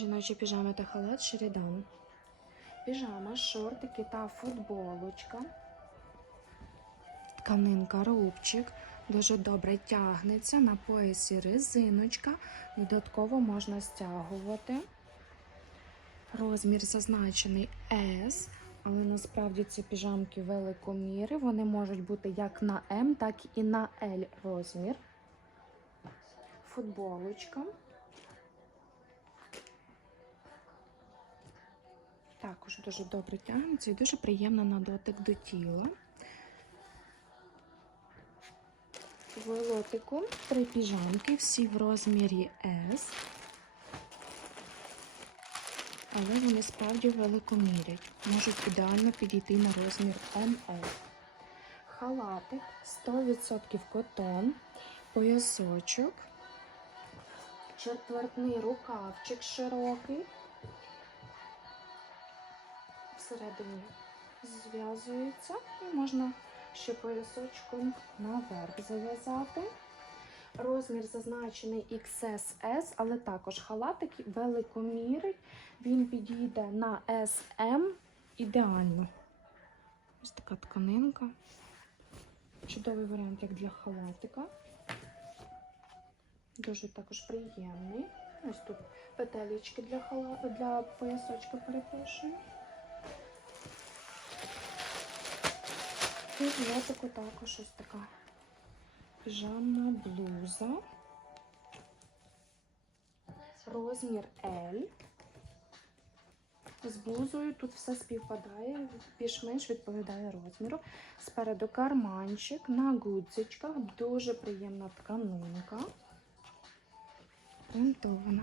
Жіночі піжами та халат Шерідан. Піжама, шортики та футболочка. Тканинка рубчик. Дуже добре тягнеться. На поясі резиночка. Додатково можна стягувати. Розмір зазначений S, але насправді ці піжамки великоміри. Вони можуть бути як на М, так і на L розмір. Футболочка. Також дуже добре тягнеться і дуже приємна на дотик до тіла. В три піжамки, всі в розмірі S. Але вони справді великомірять. Можуть ідеально підійти на розмір ML. Халатик 100% котон, поясочок, четвертний рукавчик широкий. Всередині зв'язується і можна ще поясочком наверх зав'язати. Розмір зазначений XSS, але також халатик великомірий. Він підійде на SM ідеально. Ось така тканинка. Чудовий варіант як для халатика. Дуже також приємний. Ось тут петелечки для хала... для поясочка перепрошую. І в лотику також ось така піжамна блуза. Розмір L. З блузою тут все співпадає, більш-менш відповідає розміру. Спереду карманчик на гудзичках, дуже приємна тканинка. Принтована.